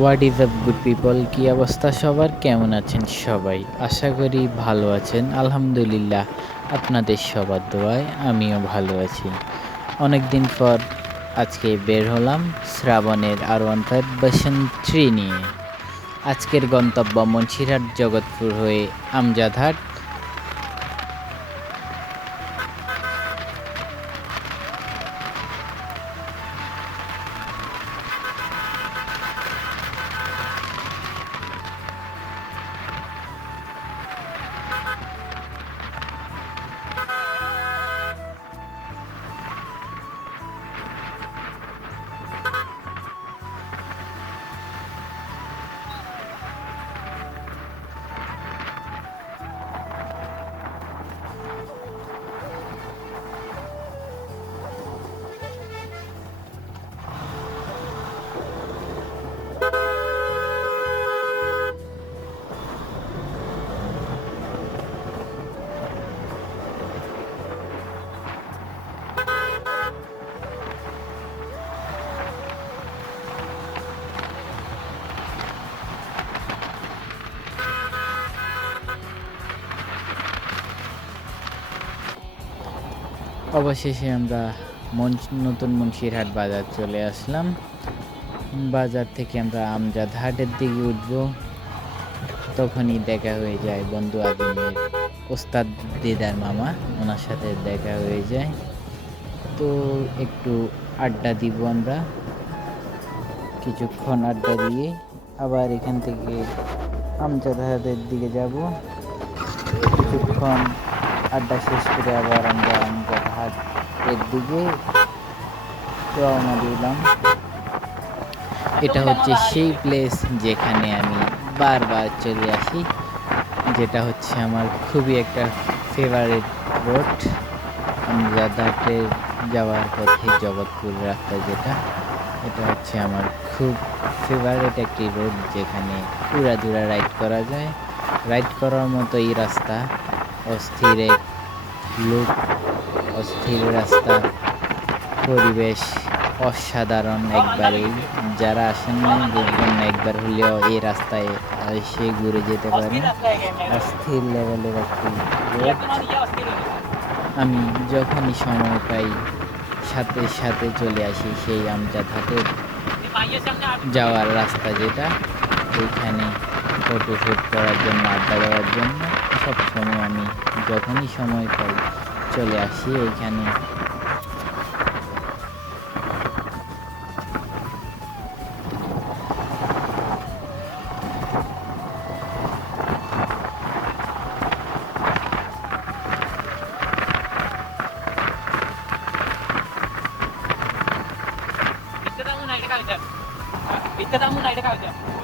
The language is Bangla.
What is up good people, কি অবস্থা সবার? কেমন আছেন সবাই? আশা করি ভালো আছেন। আলহামদুলিল্লাহ, আপনাদের সবার দোয়ায় আমিও ভালো আছি। অনেক দিন পর আজকে বের হলাম শ্রাবণের R15 ভার্সন 3 নিয়ে। আজকের গন্তব্য মুন্সিরহাট জগৎপুর হয়ে আমজাদহাট। অবশেষে আমরা নতুন মুন্সিরহাট বাজার চলে আসলাম। বাজার থেকে আমরা আমজাদহাটের দিকে উঠব। তখনই দেখা হয়ে যায় বন্ধু আদিমের ওস্তাদ দিদার মামা, ওনার সাথে দেখা হয়ে যায়। তো একটু আড্ডা দিব আমরা, কিছুক্ষণ আড্ডা দিয়ে আবার এখান থেকে আমজাদহাটের দিকে যাব। কিছুক্ষণ আড্ডা শেষ করে আবার আমরা আমজাদহাটের দিকে রওনা দিলাম। এটা হচ্ছে সেই প্লেস যেখানে আমি বারবার চলে আসি, যেটা হচ্ছে আমার খুবই একটা ফেভারিট রোড। আমজাদহাটে যাওয়ার পথে জগৎপুর রাস্তা যেটা, এটা হচ্ছে আমার খুব ফেভারিট একটি রোড, যেখানে উড়াধুরা রাইড করা যায়। রাইড করার মতো এই রাস্তা, অস্থির এক লুক, অস্থির রাস্তা, পরিবেশ অসাধারণ একবারেই। যারা আসেন নাই বুঝবেন না, একবার হলেও এই রাস্তায় এসে ঘুরে যেতে পারেন। অস্থির লেভেলের একটি রোড। আমি যখনই সময় পাই সাথে সাথে চলে আসি সেই আমজাদহাটের যাওয়ার রাস্তা যেটা, ওইখানে ফটোশ্যুট করার জন্য, আড্ডা দেওয়ার জন্য। সবসময় আমি যখনই সময় পাই চলে আসি এইখানে। Kita tak mau naik dekat.